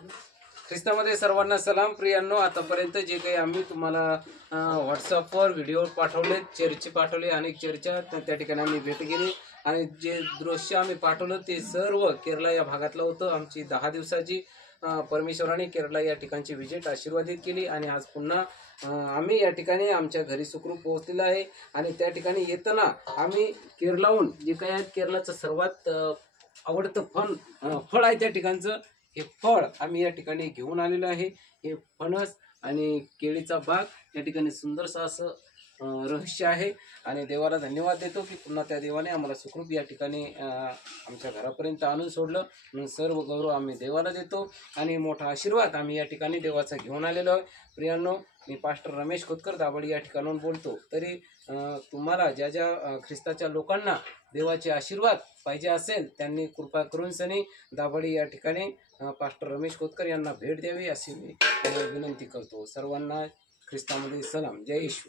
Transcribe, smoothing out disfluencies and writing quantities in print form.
ख्रिस्तामध्ये सर्वांना सलाम. प्रियांनो, आतापर्यंत जे काही आम्ही तुम्हाला व्हॉट्सअपवर व्हिडिओ पाठवले, चर्च पाठवले, अनेक चर्चा त्या ठिकाणी आम्ही भेट गेली आणि जे दृश्य आम्ही पाठवलं ते सर्व केरला या भागातलं होतं. आमची 10 दिवसाची परमेश्वराने केरला या ठिकाणची व्हिजिट आशीर्वादित केली आणि आज पुन्हा आम्ही या ठिकाणी आमच्या घरी सुखरूप पोहोचलेलो आहे. आणि त्या ठिकाणी येताना आम्ही केरलाहून जे काही आहे केरलाचं सर्वात आवडतं फळ आहे त्या ठिकाणचं, हे फळ आम्ही या ठिकाणी घेऊन आलेलो आहे. हे फणस आणि केळीचा बाग या ठिकाणी सुंदरसं असं रहस्य आहे आणि देवाला धन्यवाद देतो की पुन्हा त्या देवाने आम्हाला सुखरूप या ठिकाणी आमच्या घरापर्यंत आणून सोडलं. म्हणून सर्व गौरव आम्ही देवाला देतो आणि मोठा आशीर्वाद आम्ही या ठिकाणी देवाचा घेऊन आलेलो आहे. प्रियांनो, मी पास्टर रमेश खोतकर दाभाडी या ठिकाणाहून बोलतो. तरी तुम्हाला ज्या ज्या ख्रिस्ताच्या लोकांना देवाचे आशीर्वाद पाहिजे असेल त्यांनी कृपा करून सनी दाभाडी या ठिकाणी पास्टर रमेश खोतकर यांना भेट द्यावी अशी मी विनंती करतो. सर्वांना ख्रिस्तामध्ये सलाम. जय येशू.